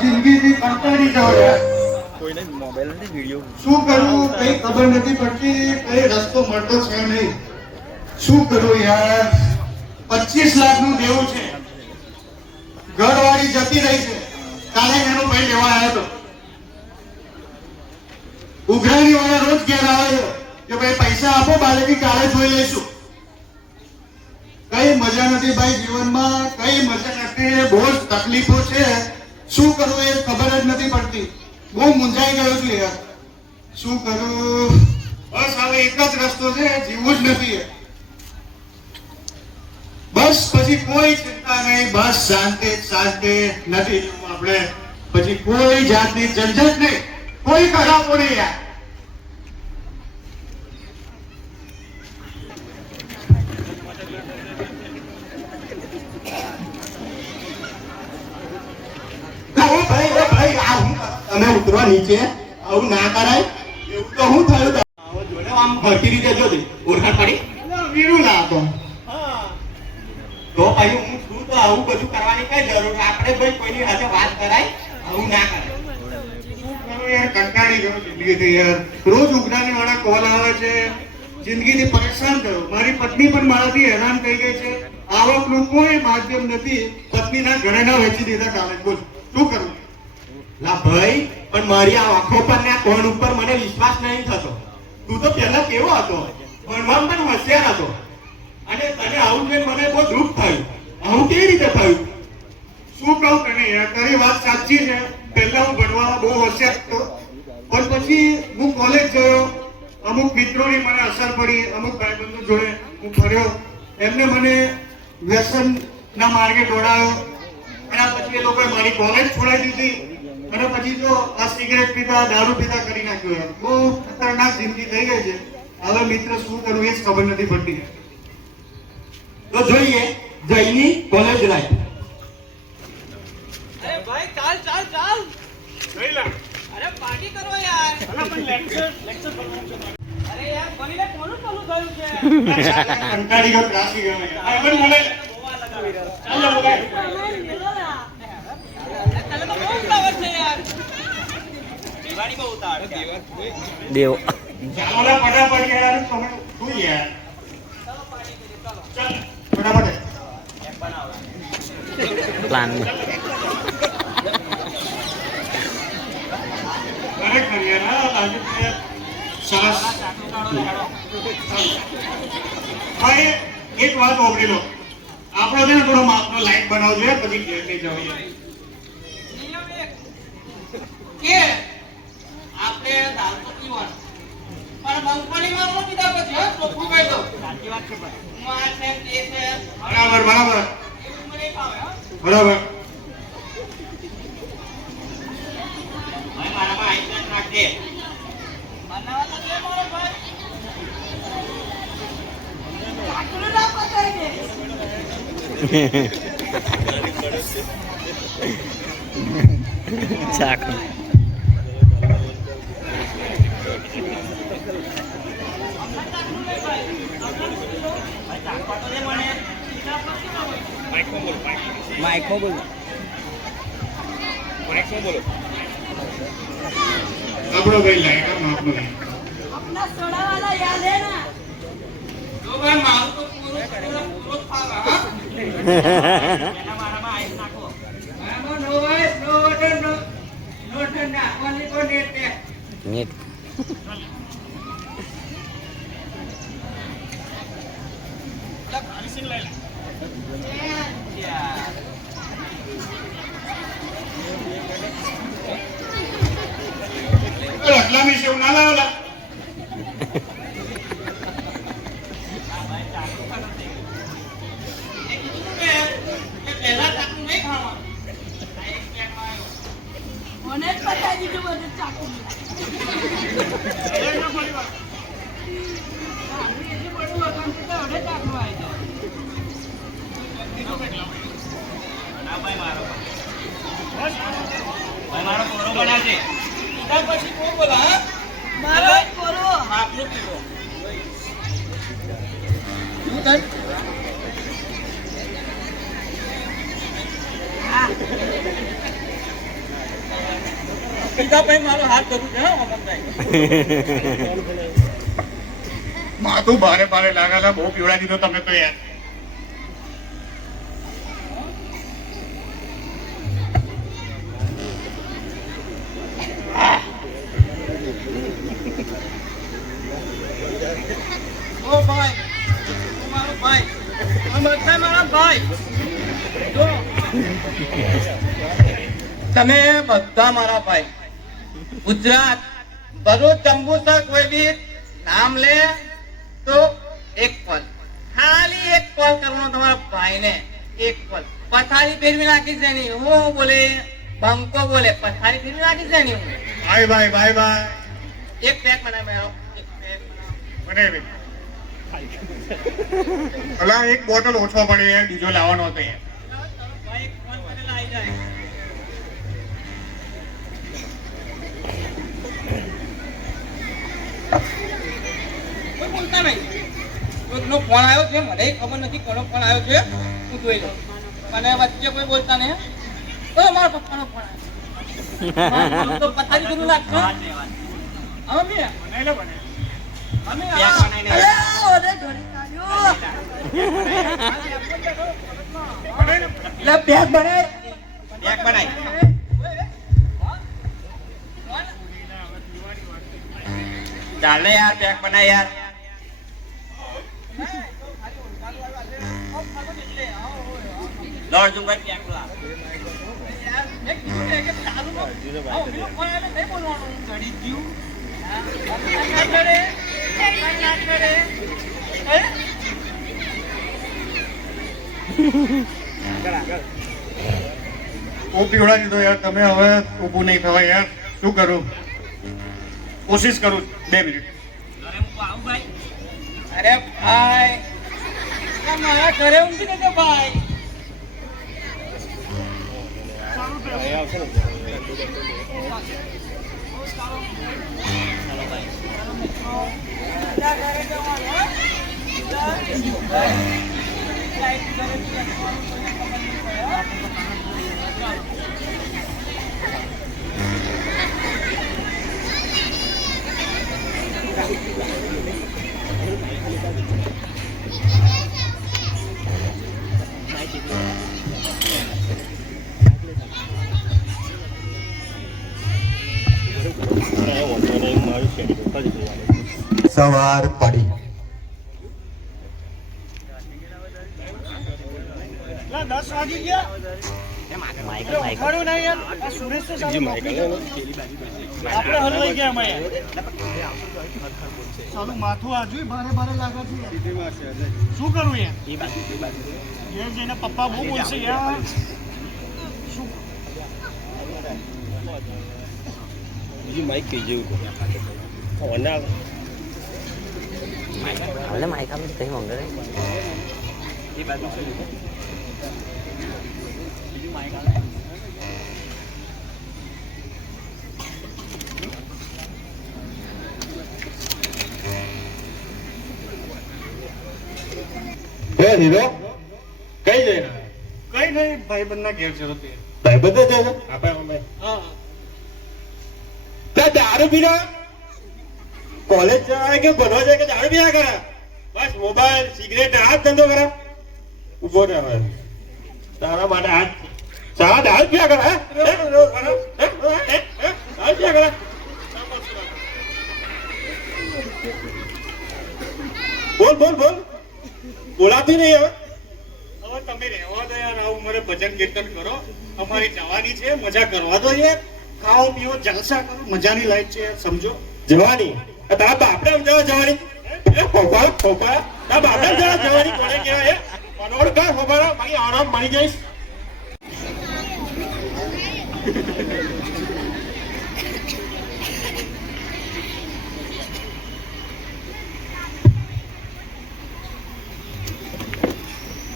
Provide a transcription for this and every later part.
જિંદગીથી કંટાળી જાવ યાર. કોઈને મોબાઈલ નથી વિડિયો શું કરું કઈ ખબર નથી પડતી, કઈ રસ્તો મળતો છે નહીં. શું કરું યાર? 25 લાખનું દેવું છે. ઘરવાળી જતી રહી છે. કાલે એનો ભાઈ લેવા આવ્યો હતો. ઉઘરાણી વાળા રોજ ઘેર આવે કે ભાઈ પૈસા આપો, બાળકી કાલે જોઈ લઈશું. કઈ મજા નથી ભાઈ જીવનમાં, કઈ મજા નથી. બહુ જ તકલીફો છે. શું કરું એ ખબર જ નથી પડતી. બહુ મૂંઝાઈ ગયો છું યાર. શું કરું? બસ હવે એક જ રસ્તો છે, જીવવું જ નથી. બસ પછી કોઈ ચિંતા નહીં, બસ શાંતિ શાંતિ. નથી જીવવું આપણે પછી, કોઈ જાતની ઝંઝટ નહીં, કોઈ કરાવો નહીં યાર. તમે ઉતરવા નીચે, આવું ના કરાય. એવું તો હું થયું જોડે આમ ફરતી રીતે જોજે. ઓળખાણ પડી વીરું લાગો. તો ભાઈ હું છું તો આવું બધું કરવાની કઈ જરૂર? આપણે ભાઈ કોઈની સાથે વાત કરાય, આવું ના કરાય. યાર કંટાળી ગયો જિંદગીથી યાર. રોજ ઉઘરાણી વાળા કોલ આવે છે. જિંદગીથી પરેશાન થયો. મારી પત્ની પણ મારાથી હેરાન થઈ ગઈ છે. આવકનું કોઈ માધ્યમ નથી. પત્નીના ઘરેણા વેચી દીધા કાલે. બોલ શું કરું? લા ભાઈ, પણ મારી આ આંખો પર ને કોણ ઉપર મને વિશ્વાસ નહીં થતો. તું તો પહેલા કેવો હતો, ભણવામાં પણ હોશિયાર હતો, અને તને આવું જોઈને મને બહુ દુઃખ થયું. આવું કેવી રીતે થયું? શું કહું તને યાર, તારી વાત સાચી છે. પહેલા હું ભણવામાં બહુ હોશિયાર હતો, પણ પછી હું કોલેજ ગયો. અમુક મિત્રોની મને અસર પડી, અમુક ભાઈબંધો જોડે હું ફર્યો. એમને મને વ્યસનના માર્ગે દોડાયો. એના પછી એ લોકોએ મારી કોલેજ છોડાવી દીધી. અને પછી તો આ સિગરેટ પીતા, દારૂ પીતા કરી નાખ્યો યાર. બહુ ખતરનાક જિંદગી થઈ ગઈ છે. હવે મિત્ર શું કરું એ જ ખબર નથી પડતી. તો જોઈએ જયની કોલેજ લાઈફ. અરે ભાઈ ચાલ ચાલ ચાલ લઈ લે. અરે પાર્ટી કરો યાર. અલા પણ લેક્ચર ભરવાનું છે. અરે યાર બનીને કોનું ચાલુ થયું છે? કંટાળી ગયો, ત્રાસી ગયો યાર. આ પણ મને ગોવા લગાવી રહ્યો. ચાલો બોલાય. તને તો બહુ ઉતાવળ છે યાર. દિવાળી બહુ ઉતાવળ છે. દેવ ચાલો લા ફટાફટ યાર. તમે શું યાર? ચાલો પાર્ટી કરીએ ચાલો. ચાલ ફટાફટ. એમ બનાવો. પ્લાન ખરેખર યાર, હા લાગે છે સરસ. ભાઈ એક વાત ઓગળી લો. આપણો છે ને થોડો માપનો લાઈટ બનાવવો જોઈએ, પછી ઘેર લઈ જવું જોઈએ. નિયમ એક કે આપણે દાળ તો પીવાનું, પણ મગફળીમાં ન પીધા પછી હા ચોખ્ખું કહી દઉં. સાચી વાત છે ભાઈ. માં છે તે છે બરાબર બરાબર એવું મને ખાવે હા. બરાબર. ભાઈ મારામાં આઈસ્ક્રીમ નાખજે. બનાવવા તો દે મારો ભાઈ. ચાકુ ના પકડાય ને. ચાક માઇકમાં બોલો. આપણો ભાઈ લાઈટ માપનો નહીં. अपना सोडा वाला याद है ना? જો ભાઈ મારું તો પૂરો ખાવા હા. એના મારામાં આઈસ નાખો. આમાં નો હોય નો વોટર નો ઠંડા only for net pack. Net આટલા મિસ એવું ના લાવલા. પહેલા ચાકુ નહીં ખાવાનું. આ એક પેકમાં આવ્યો. મને જ પતાવી દીધું બધું ચાકુ. આનું એટલું બધું વખાણ છે તો હવે ચાકુ આવી જાય. ના ભાઈ મારો ભાઈ મારો કોરો બનાવજે. ત્યાર પછી કોણ બોલા હા? મારો જ કોરો. આપનું પીવો. શું થાય? સીધા ભાઈ મારો હાથ કરું છે હા અમનભાઈ. માથું ભારે ભારે લાગેલા બહુ પીવડા દીધો તમે તો યાર. ઓ ભાઈ ઓ મારો ભાઈ અમનભાઈ મારા ભાઈ જો તમે બધા મારા ભાઈ. ગુજરાત ભરૂચ જંબુસર કોઈ બી નામ લે તો એક પલ ખાલી એક કોલ કરવાનો તમારા ભાઈને. એક પલ પથારી ફેરવી નાખી છે નહીં હું બોલે બંકો બોલે પથારી ફેરવી નાખી છે નહીં હું. Bye bye bye bye. એક પેક બનાવી મેળવો એક પેક બનાવી અલા એક બોટલ ઓછો પડે યાર, બીજો લાવવાનો હતો યાર. ભાઈ ફોન કરેલા આવી જાય. કોઈ બોલતા નહીં. કોઈનો ફોન આવ્યો છે મને ખબર નથી કોનો ફોન આવ્યો છે હું જોઈ લઉં. મને વચ્ચે કોઈ બોલતા નહીં. ઓ મારા પપ્પાનો ફોન આવ્યો તો પથારી જેવું લાગશે. અમે અમે અરે ઓરે ઘડી કાઢ્યો લે બેગ બનાય એક બનાય ચાલે યાર પેક બનાય યાર. લોડ જુંગા પેક લા યાર એક મિનિટ એક ચાલુ નો આવો બીજો ફોન આવે નહીં બોલવાનું ઘડી ગયું. ના કરે ના કરે બહુ પીવડા દીધો યાર તમે. હવે ઊભું નહીં થવાય યાર, શું કરું? કોશિશ કરું 2 મિનિટ. અરે ભાઈ મારા ઘરે ઊંઘી ને ભાઈ સવાર પડી. માથું આજુ ભારે ભારે લાગે છે. શું કરું યાર? જઈને પપ્પા બહુ બોલશે યાર. શું બીજું માઇક કઈ જેવું હાલે માઇક આપણે કઈ માંગે એ બાજુ હીરો કઈ જઈ કઈ નહીં ભાઈબંધ ના ઘેર છે. ભાઈ બધા જાય આપણે દારૂ પીના કોલેજ જાય કે ભણવા જાય કે દારૂ પીના કરે? બસ મોબાઈલ સિગરેટ આ જ ધંધો કરે. ઉભો રહે હવે તારા માટે હાથ ચા દારૂ પીયા કરે. દારૂ પીયા કરે. બોલ બોલ બોલ બોલાતી નહીં હવે. હવે તમે રહેવા દો યાર. આવું મારે ભજન કીર્તન કરો. અમારી જવાની છે, મજા કરવા દો યાર. ખાઓ પીઓ જલસા કરો, મજાની લાઈફ છે યાર, સમજો. જવાની તારા બાપડે અમદાવાદ જવાની ખોખા ખોખા તારા બાપડે જવાની કોને કહેવાય? પનોડ કર ખોખા મારી આરામ મળી જઈશ.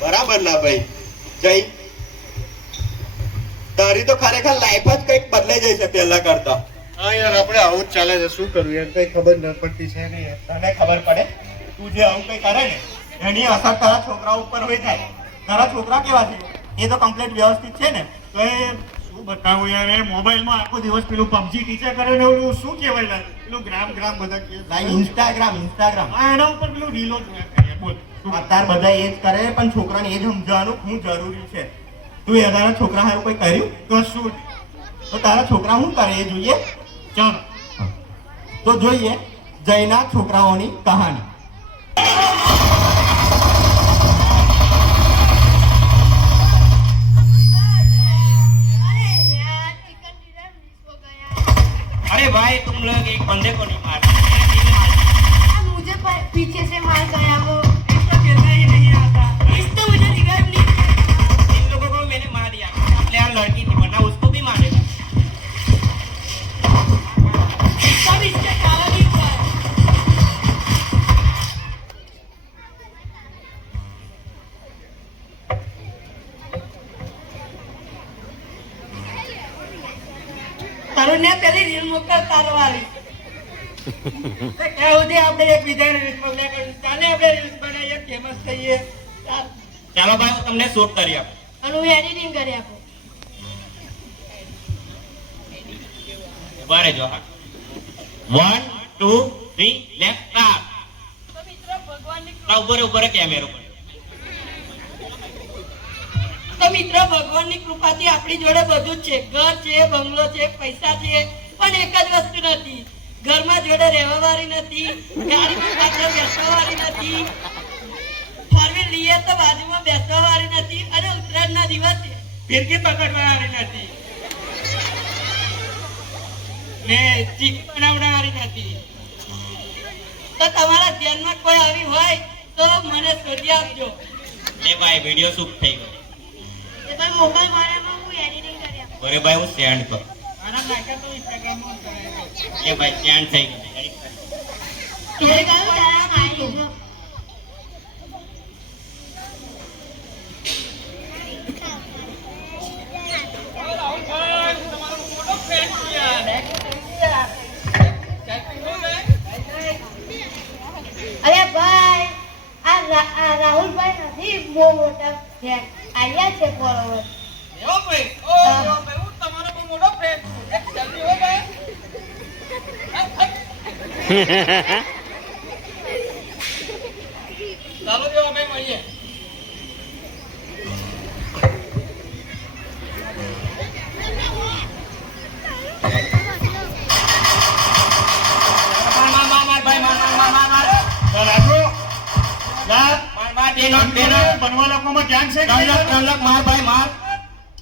બરાબર ના ભાઈ જઈ તારી તો ખરેખર લાઈફ જ કઈક બદલાઈ જાય છે પહેલા કરતા. હા યાર આપણે આવું જ ચાલે છે. શું કરું યાર? કઈ ખબર ન પડતી છે ને યાર. તને ખબર પડે તું જે આવું કઈ કરે ને એની અસર તારા છોકરા ઉપર હોય જાય. તારા છોકરા કેવા છે એ તો કમ્પ્લીટ વ્યવસ્થિત છે ને તો એ શું બતાવું યાર એ મોબાઈલમાં આખો દિવસ પેલું પબજી ટીચર કરે ને ઓલું શું કહેવાય લા પેલું ગ્રામ બધા કહે ભાઈ ઇન્સ્ટાગ્રામ હા એના ઉપર પેલું રીલો જોયા કરે બોલ અત્યારે બધા એ જ કરે પણ છોકરાને એ જ સમજાવવાનું શું જરૂરી છે. તું એના છોકરા હારું કોઈ કર્યું કશું તો તારા છોકરા શું કરે એ જોઈએ. ચાલો તો જોઈએ જયના છોકરાઓની કહાની. अरे भाई तुम लोग एक बंदे को नहीं मार मुझे पीछे से मार गया वो इसको खेलना ही नहीं आता. इसने मुझे रिवाइव नहीं किया. इन लोगों को मैंने मार दिया. अपने यहाँ लड़की थी वरना उसको भी मारेगा. सब इसके कारण ही हुआ है. તરુણને પેલી રીલ મોકલ તારવાળી क्या होते આપણે એકબીજાને રીલ્સ મોકલ્યા કરીએ. ચાલે આપણે રીલ્સ બનાવીએ ફેમસ થઈએ. ચાલો ભાઈ હું તમને શૂટ કરી આપું. અને હું એડિટિંગ કરી આપું. ઉભા રહેજો. 1 2 3 લેફ્ટ સ્ટાર્ટ. તો મિત્રો ભગવાનની ઉપર કેમેરો પર. તો મિત્રો ભગવાનની કૃપાથી આપણી જોડે બધું જ છે. ઘર છે, બંગલો છે, પૈસા છે, પણ એક જ વસ્તુ નથી. ઘરમાં જોડે રહેવા વાળી નથી, ગાડીમાં પાછળ બેસવા વાળી નથી, ફોરવીલ લઈએ તો બાજુમાં બેસવા વાળી નથી, અને ઉત્તરાયણના દિવસે ફિરકી પકડવા વાળી નથી ને ચીક બનાવનારી નથી. તો તમારા ધ્યાનમાં કોઈ આવી હોય તો મને શોધી આપજો. લે ભાઈ વિડિયો શૂટ થઈ ગયો. એ ભાઈ મોબાઈલ મારામાં હું એડિટિંગ કરી આપું. અરે ભાઈ હું સેન્ડ કર. મારા નાખ્યા તો ઇન્સ્ટાગ્રામમાં લે ભાઈ સેન્ડ થઈ ગયો. એ કહ્યું તારા મારી જો. અરે ભાઈ આ રાહુલભાઈ નથી બહુ મોટા ફેન આયા છે ફોલોવર. એવો ભાઈ હું તમારો બહુ મોટો ફ્રેન્ડ છું. એક સેલ્ફી હો ભાઈ. ચાલો જો અમે મળીએ. બનવા લોકોમાં ધ્યાન છે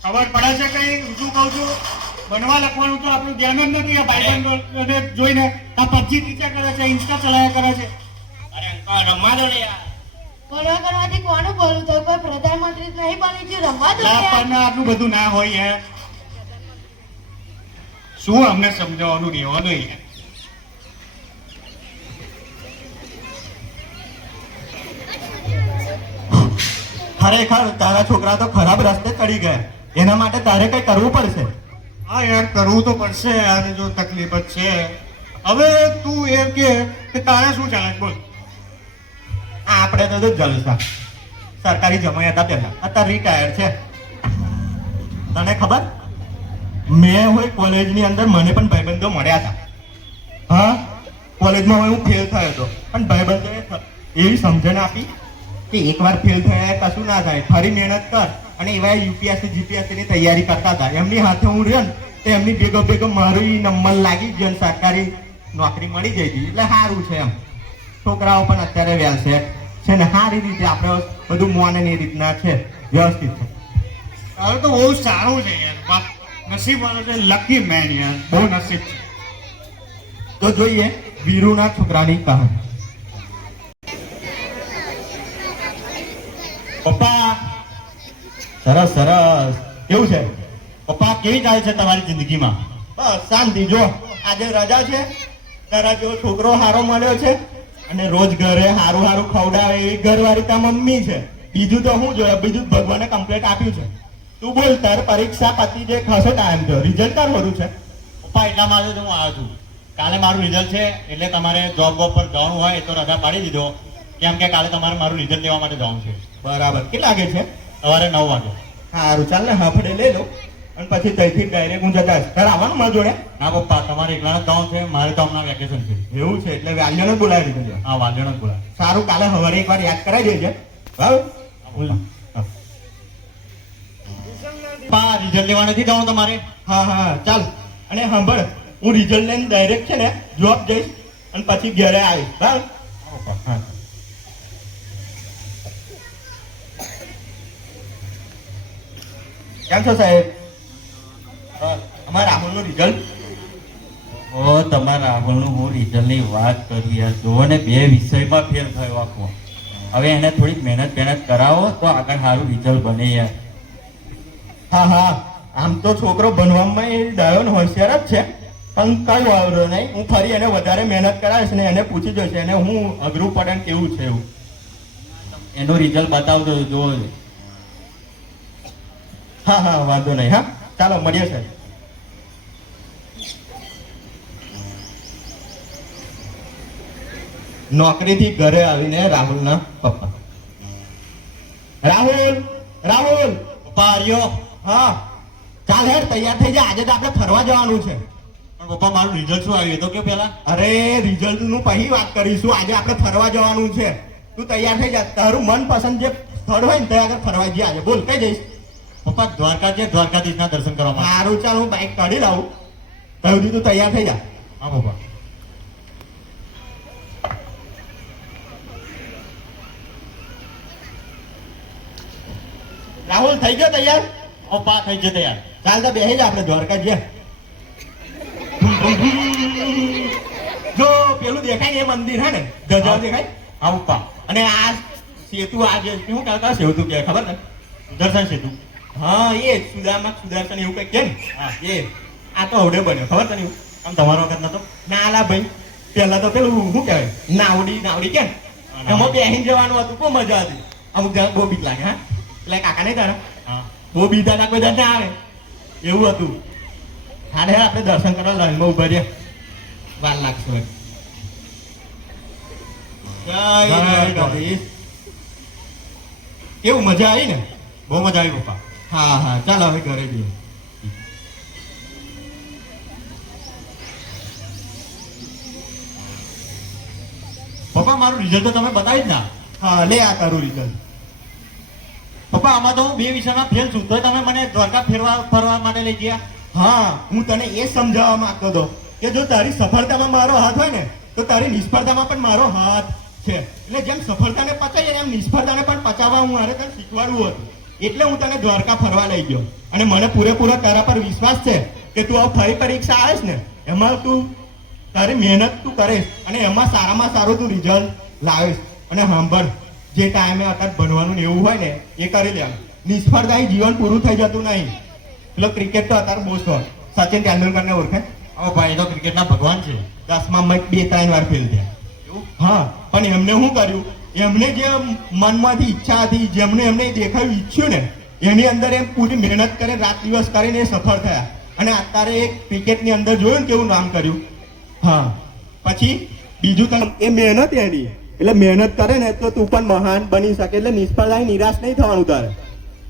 ખબર પડે છે કઈ ઊંચું કહું છું બનવા લખવાનું તો આપણું ધ્યાન જ નથી. આ ભાઈબંધોને જોઈને આ પબજી ટીચર કરે છે, ઇન્સ્ટા ચલાયા કરે છે. અરે અંકલ રમવા દો ને યાર. ફોલો કરવાથી કોનું બોલું તો કોઈ પ્રધાનમંત્રી નહીં બની છે રમવા દો લા યાર. પણ આટલું બધું ના હોય યાર. શું અમને સમજાવવાનું રહેવાનું યાર. ખરેખર તારા છોકરા તો ખરાબ રસ્તે ચડી ગયા. એના માટે તારે કઈ કરવું પડશે. હા યાર કરવું તો પડશે યાર જો તકલીફ જ છે. હવે તું એમ કે તારે શું ચાલે બોલ. આપણે તો જલસા. સરકારી જમાઈ હતા પહેલા, અત્યારે રિટાયર્ડ છે. તને ખબર મેં હોય કોલેજની અંદર મને પણ ભાઈબંધો મળ્યા હતા. હા કોલેજમાં હું ફેલ થયો હતો પણ ભાઈબંધોએ એવી સમજણ આપી કે એકવાર ફેલ થયા કશું ના થાય, ફરી મહેનત કર. અને એવા યુપીએસસી જીપીએસસી ની તૈયારી કરતા હતા. એમની હાથે હું રહ્યો ને તો એમની ભેગો મારું નંબર લાગી ગયો ને સરકારી નોકરી મળી ગઈ હતી. એટલે સારું છે એમ. છોકરાઓ પણ અત્યારે વેલ સેટ છે ને સારી રીતે આપણે બધું મોને એ રીતના છે, વ્યવસ્થિત છે. હવે તો બહુ સારું છે યાર. વાહ નસીબ વાળો છે, લકી મેન યાર. બહુ નસીબ છે. તો જોઈએ વીરુના છોકરાની કહાની. પપ્પા સરસ સરસ. કેવું છે પપ્પા, કેવી ચાલે છે તમારી જિંદગીમાં? બસ શાંતિ. જો આજે રજા છે, તારા જેવો છોકરો હારો મળ્યો છે અને રોજ ઘરે હારું હારું ખવડાવે એવી ઘરવાળી તા મમ્મી છે. બીજું તો હું જોયા, બીજું ભગવાને કમ્પ્લેટ આપ્યું છે. તું બોલ, તાર પરીક્ષા પતી જે ખાસો ટાઈમ થયો, રિઝલ્ટ તાર હોરું છે? પપ્પા એટલા માટે જ હું આવ્યો છું. કાલે મારું રિઝલ્ટ છે એટલે તમારે જોબ પર જવાનું હોય તો રજા પાડી દીધો, કેમ કે કાલે તમારે મારું રિઝલ્ટ લેવા માટે જવાનું છે. બરાબર. કેટલા વાગે છે? સવારે 9 વાગે. સારું ચાલ ને હાફડે લઈ લો. અને પછી ત્યાંથી ડાયરેક્ટ હું જતા રહીશ. તારે આવવાનું મારા જોડે? ના પપ્પા તમારે એકલા જ જવાનું છે, મારે તો હમણાં વેકેશન છે. એવું છે એટલે વાલીઓને જ બોલાવી દીધો. હા વાલીઓને જ બોલાવે. સારું, કાલે સવારે એકવાર યાદ કરાવી દેજે. બરાબર? પપ્પા રિઝલ્ટ લેવા નથી જવાનું તમારે? હા હા ચાલ. અને સાંભળ, હું રિઝલ્ટ લઈને ડાયરેક્ટ છે ને જોબ જઈશ અને પછી ઘરે આવીશ. બરાબર? હા પપ્પા. હા. કેમ છો સાહેબ? અમારા રાહુલનું રિઝલ્ટ? ઓ તમારા રાહુલનું હું રિઝલ્ટની વાત કરું યાર, જુઓ ને 2 વિષયમાં ફેલ થયો આખો. હવે એને થોડીક મહેનત કરાવો તો આગળ સારું રિઝલ્ટ બને યાર. હા હા, આમ તો છોકરો ભણવામાં એ ડાયો ને હોશિયાર જ છે, પણ કઈ વાંધો નહીં, હું ફરી એને વધારે મહેનત કરાવીશ ને એને પૂછી જોઈશ એને હું અઘરું પડે ને કેવું છે એવું. એનું રિઝલ્ટ બતાવજો જુઓ. હા હા વાંધો નહીં. હા ચાલો મળીએ સાહેબ. નોકરીથી ઘરે આવીને રાહુલના પપ્પા. રાહુલ, રાહુલ પપ્પા આર્યો. હા ચાલ હેડ તૈયાર થઈ જા, આજે તો આપણે ફરવા જવાનું છે. પણ પપ્પા મારું રિઝલ્ટ શું આવ્યું એ તો કે પહેલા? અરે રિઝલ્ટ નું પછી વાત કરીશું, આજે આપણે ફરવા જવાનું છે. તું તૈયાર થઈ જા, તારું મનપસંદ જે સ્થળ હોય ને ત્યાં આગળ ફરવા જઈએ આજે. બોલ કઈ જઈશ? પપ્પા દ્વારકા છે, દ્વારકાધીશના દર્શન કરવા માટે. સારું ચાલ, હું બાઈક કાઢી લાવું. ત્યાં સુધી તું તૈયાર થઈ જા. હા પપ્પા. રાહુલ થઈ ગયો તૈયાર? પપ્પા થઈ જશે યાર. ચાલ તો બેસી જા, આપણે દ્વારકા જઈએ. જો પેલું દેખાય ને એ મંદિર હે ને, ધજા દેખાય? હા પપ્પા. અને આ સેતુ આ જે શું કહેતા સેતુ કે ખબર ને? દર્શન સેતુ. હા એ સુદર્શન એવું કઈ કે ને? હા. એ આ તો હવડે બન્યો, ખબર તને? આમ તમારો વખત નતો? ના લા ભાઈ, પેલા તો પેલું શું કહેવાય નાવડી કે એમાં બેહીને જવાનું હતું, બહુ મજા હતી. અમુક જણા બહુ બીક લાગે. હા એટલે કાકા નહીં તારા હા. બહુ બીતા ના કોઈ દર ના આવે એવું હતું. હા રે આપણે દર્શન કરવા લાઈનમાં ઉભા રહ્યા, વાર લાગશે. જય દ્વારકાધીશ. કેવું મજા આવી ને? બહુ મજા આવી પપ્પા. હા હા ચાલો હવે ઘરે જઈએ. પપ્પા મારું રિઝલ્ટ તો તમે બતાવી જ ના. હા લે આ તારું રિઝલ્ટ. પપ્પા આમાં તો હું 2 વિષયમાં ફેલ છું, તોય તમે મને દ્વારકા ફરવા માટે લઈ ગયા. હા હું તને એ સમજાવવા માંગતો હતો કે જો તારી સફળતામાં મારો હાથ હોય ને તો તારી નિષ્ફળતામાં પણ મારો હાથ છે. એટલે જેમ સફળતાને પચાવીએ એમ નિષ્ફળતાને પણ પચાવવા હું મારે તને શીખવાડવું હતું. એટલે હું તને દ્વારકા ફરવા લઈ ગયો. અને મને પૂરેપૂરો તારા પર વિશ્વાસ છે કે તું આ ફરી પરીક્ષા આવીશ ને એમાં તું તારી મહેનત તું કરીશ અને એમાં સારામાં સારું તું રિઝલ્ટ લાવીશ. અને સાંભળ, જે ટાઈમે અત્યારે ભણવાનું ને એવું હોય ને એ કરી લેવાનું. નિષ્ફળતા જીવન પૂરું થઈ જતું નહીં. પેલો ક્રિકેટ તો અત્યારે બહુ શોખ, સચિન તેંડુલકરને ઓળખે? ઓ ભાઈ એ તો ક્રિકેટના ભગવાન છે. 10માં 2-3 વાર ફેલ થયા. એવું? હા પણ એમને શું કર્યું, એમને જે મનમાંથી ઈચ્છા હતી, જેમને એમને દેખાયું ઈચ્છ્યું ને એની અંદર એમ પૂરી મહેનત કરે, રાત દિવસ કરીને એ સફળ થયા. અને અત્યારે એક ક્રિકેટની અંદર જોયું ને કેવું નામ કર્યું. હા પછી બીજું તને એ મહેનત એની, એટલે મહેનત કરે ને તો તું પણ મહાન બની શકે. એટલે નિષ્ફળતા નિરાશ નહીં થવાનું તારે.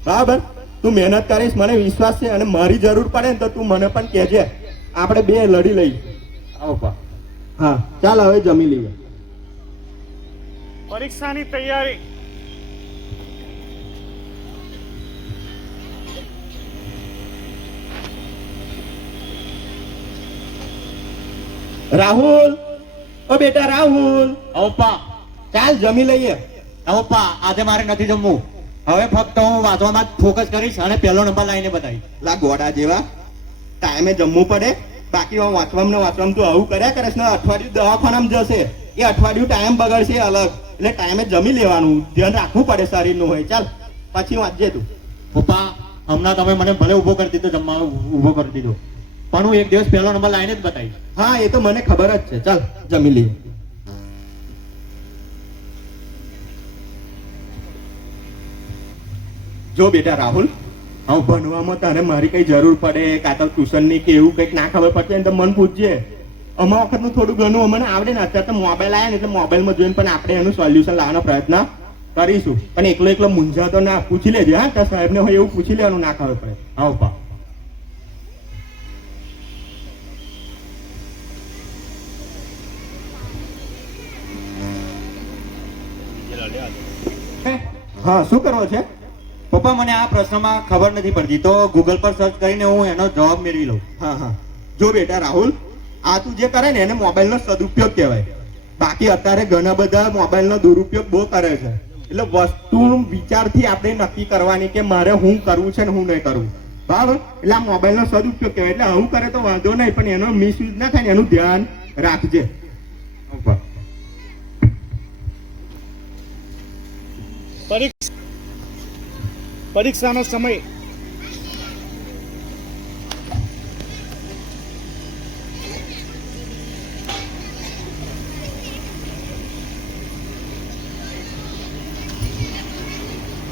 બરાબર? તું મહેનત કરીશ, મને વિશ્વાસ છે. અને મારી જરૂર પડે ને તો તું મને પણ કહેજે, આપણે 2 લડી લઈએ. આવો પપ્પા. હા ચાલ હવે જમી લઈએ. પરીક્ષાની તૈયારી રાહુલ, ઓ બેટા રાહુલ, આવો પપ્પા. ચાલ જમી લઈએ. આવો પપ્પા, આજે મારે નથી જમવું. હવે ફક્ત હું વાંચવામાં જ ફોકસ કરીશ અને પહેલો નંબર લાવીને બતાવીશ. લા ગોડા જેવા, ટાઈમે જમવું પડે, બાકી વાંચવામાં તું આવું કર્યા કરે ને અઠવાડિયું દવાખાનામાં જશે. એ અઠવાડિયું ટાઈમ બગડશે અલગ. એટલે ટાઈમે જમી લેવાનું, ધ્યાન રાખવું પડે શરીરનું હોય. ચાલ પછી વાંચજે તું. પપ્પા હમણાં તમે મને ભલે ઊભો કરી દીધો, જમવાનું ઊભો કરી દીધો, પણ હું એક દિવસ પહેલો નંબર લાવીને જ બતાવીશ. હા એ તો મને ખબર જ છે. ચાલ જમી લઈએ. જો બેટા રાહુલ, હા ભણવામાં તને મારી કઈ જરૂર પડે, કાં તો ટ્યુશનની કે એવું કંઈક ના ખબર પડશે ને તો મન પૂછજે. અમારા વખતનું થોડું ઘણું અમને આવડે ને. અત્યારે તો મોબાઈલ આવ્યા ને એટલે મોબાઈલમાં જોઈને પણ આપણે એનું સોલ્યુશન લાવવાનો પ્રયત્ન કરીશું. પણ એકલો મૂંઝાતો ના, પૂછી લેજે. હા તારા સાહેબને હોય એવું પૂછી લેવાનું, ના ખબર પડે. હા પપ્પા. હા, શું કરવો છે? પપ્પા મને આ પ્રશ્નમાં ખબર નથી પડતી, તો ગૂગલ પર સર્ચ કરીને હું એનો જવાબ મેળવી લઉં. હા, જો બેટા રાહુલ, આ તું જે કરે ને એને મોબાઈલનો સદુપયોગ કહેવાય. બાકી અત્યારે ઘણા બધા મોબાઈલનો દુરુપયોગ બહુ કરે છે. એટલે વસ્તુ વિચારથી આપણે નક્કી કરવાની કે મારે હું કરવું છે ને હું નહીં કરવું, બરાબર? એટલે આ મોબાઈલનો સદુપયોગ કહેવાય. એટલે આવું કરે તો વાંધો નહીં, પણ એનો મિસયુઝ ના થાય ને એનું ધ્યાન રાખજે. પરીક્ષાનો સમય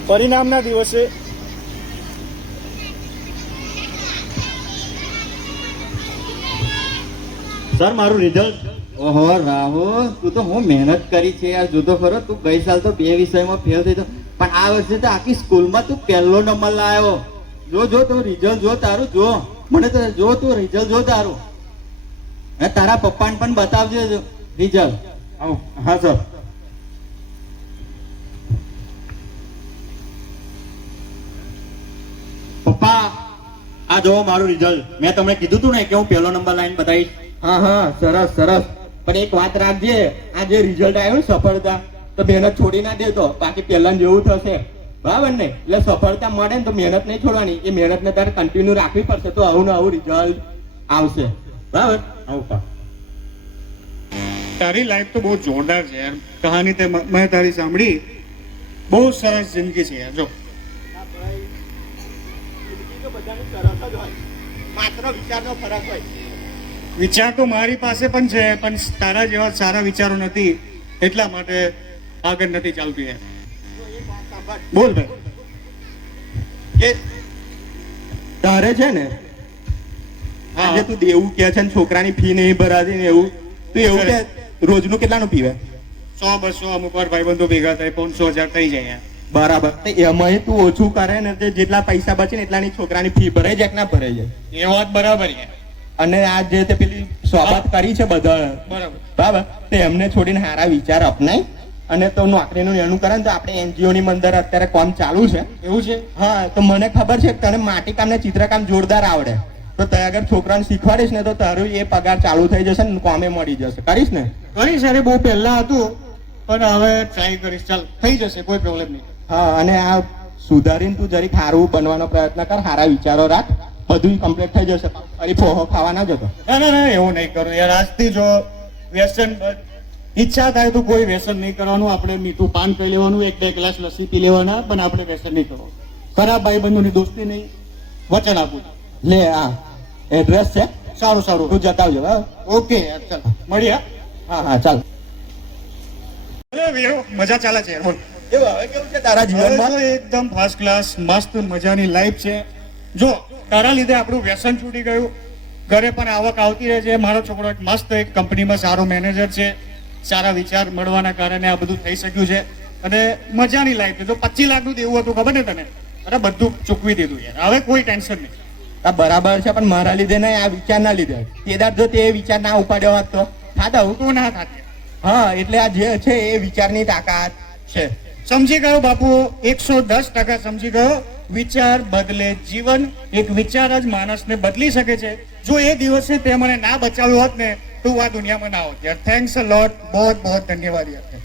પરિણામના દિવસે સર મારું રિઝલ્ટ. ઓહો રાહુલ, તું તો હું મહેનત કરી છે યાર. જો તો ખરો, તું ગઈ સાલ તો 2 વિષયમાં ફેલ થઈ તો, પણ આ વર્ષે તો આખી સ્કૂલમાં તું પહેલો નંબર લાવ્યો. જો તું રિઝલ્ટ જો તારું, જો મને તો જો તું રિઝલ્ટ જો તારું. હે, તારા પપ્પાને પણ બતાવજે રિઝલ્ટ. હા સર. પપ્પા આ જો મારું રિઝલ્ટ. મેં તમને કીધું તું ને કે હું પહેલો નંબર લાઈન બતાવીશ. હા, સરસ સરસ. પણ એક વાત રાખજે, આ જે રિઝલ્ટ આવ્યું ને સફળતા, તો મહેનત છોડી ના દેતો, બાકી પહેલા જેવું થશે, બરાબર ને? એટલે સફળતા મળે ને તો મહેનત નહીં છોડવાની, એ મહેનતને તારે કન્ટિન્યુ રાખવી પડશે, તો આવું ને આવું રિઝલ્ટ આવશે, બરાબર? આવું. તારી લાઈફ તો બહુ જોરદાર છે યાર. કહાની તે મેં તારી સાંભળી, બહુ સરસ જિંદગી છે યાર. જો માત્ર વિચારનો ફરક હોય. વિચાર તો મારી પાસે પણ છે, પણ તારા જેવા સારા વિચારો નથી, એટલા માટે આગળ નથી ચાલતું યાર. બોલ ભાઈ. કે તારે છે ને હા. આજે તું દેવું કે છે ને છોકરાની ફી નહીં ભરાતી ને એવું, તું એવું કે રોજનું કેટલાનું પીવે? 100-200 અમુક વાર ભાઈબંધો ભેગા થાય 500,000 થઈ જાય યાર. બરાબર. તો એમાંય તું ઓછું કરે ને, તે જેટલા પૈસા બચે ને એટલાની છોકરાની ફી ભરાઈ જાય કે ના ભરાઈ જાય? એ વાત બરાબર યાર. અને આ જે તે પેલી સોબત કરી છે બધા, બરાબર. બરાબર, તે એમને છોડીને સારા વિચાર અપનાય અને તો નોકરીનું એનું કરે ને, તો આપણે NGO ની અંદર અત્યારે કામ ચાલુ છે. એવું છે? હા, તો મને ખબર છે કે તને માટીકામ ને ચિત્રકામ જોરદાર આવડે, તો ત્યાં આગળ છોકરાને શીખવાડીશ ને તો તારું એ પગાર ચાલુ થઈ જશે ને કામે મળી જશે. કરીશ ને? કરીશ. અરે બહુ પહેલા હતું, પણ હવે ટ્રાય કરીશ. ચાલ, થઈ જશે, કોઈ પ્રોબ્લેમ નહીં. હા, અને આ સુધારીને તું જરીક સારું બનવાનો પ્રયત્ન કર, સારા વિચારો રાખ, બધું કમ્પ્લીટ થઈ જશે. ફરી પોહો ખાવા ના જતો. ના, એવું નહીં કરું યાર. આજથી જો વ્યસન ઈચ્છા થાય તો કોઈ વ્યસન નહીં કરવાનું. આપણે મીઠું પાન કરી લેવાનું, 1-2 ગ્લાસ લસ્સી પી લેવાના, પણ આપણે વ્યસન નહીં કરવાનું. ખરાબ ભાઈબંધોની દોસ્તી નહીં, વચન આપું. લે, આ એડ્રેસ છે. સારું તું જતા આવજો. હા, ઓકે યાર, ચાલ મળીએ. હા, ચાલ. મજા ચાલે છે યાર. બોલ. એવું હવે કેવું છે તારા જીવનમાં? હવે તો એકદમ ફર્સ્ટ ક્લાસ મસ્ત મજાની લાઈફ છે. જો તારા લીધે આપણું વ્યસન છૂટી ગયું, ઘરે પણ આવક આવતી રહે છે. મારો છોકરો એક મસ્ત એક કંપનીમાં સારો મેનેજર છે. સારા વિચાર મળવાના કારણે આ બધું થઈ શક્યું છે અને મજાની લાઈફ છે. જો 25 લાખનું દેવું હતું, ખબર ને તને? અરે બધું ચૂકવી દીધું યાર. હવે કોઈ ટેન્શન નહીં. આ બરાબર છે, પણ મારા લીધે નહીં, આ વિચાર ના લીધે. તેદાર જો તે વિચાર ના ઉપાડ્યો હોત તો થાત આવું? તું ના થાત. હા, એટલે આ જે છે એ વિચારની તાકાત છે. સમજી ગયો બાપુ, 110% સમજી ગયો. વિચાર બદલે જીવન. એક વિચાર જ માણસને બદલી શકે છે. જો એ દિવસે તે મને ના બચાવ્યો હોત ને, તો હું આ દુનિયામાં ના હોત યાર. થેન્ક્સ અ લોટ. બહુ ધન્યવાદ યાર.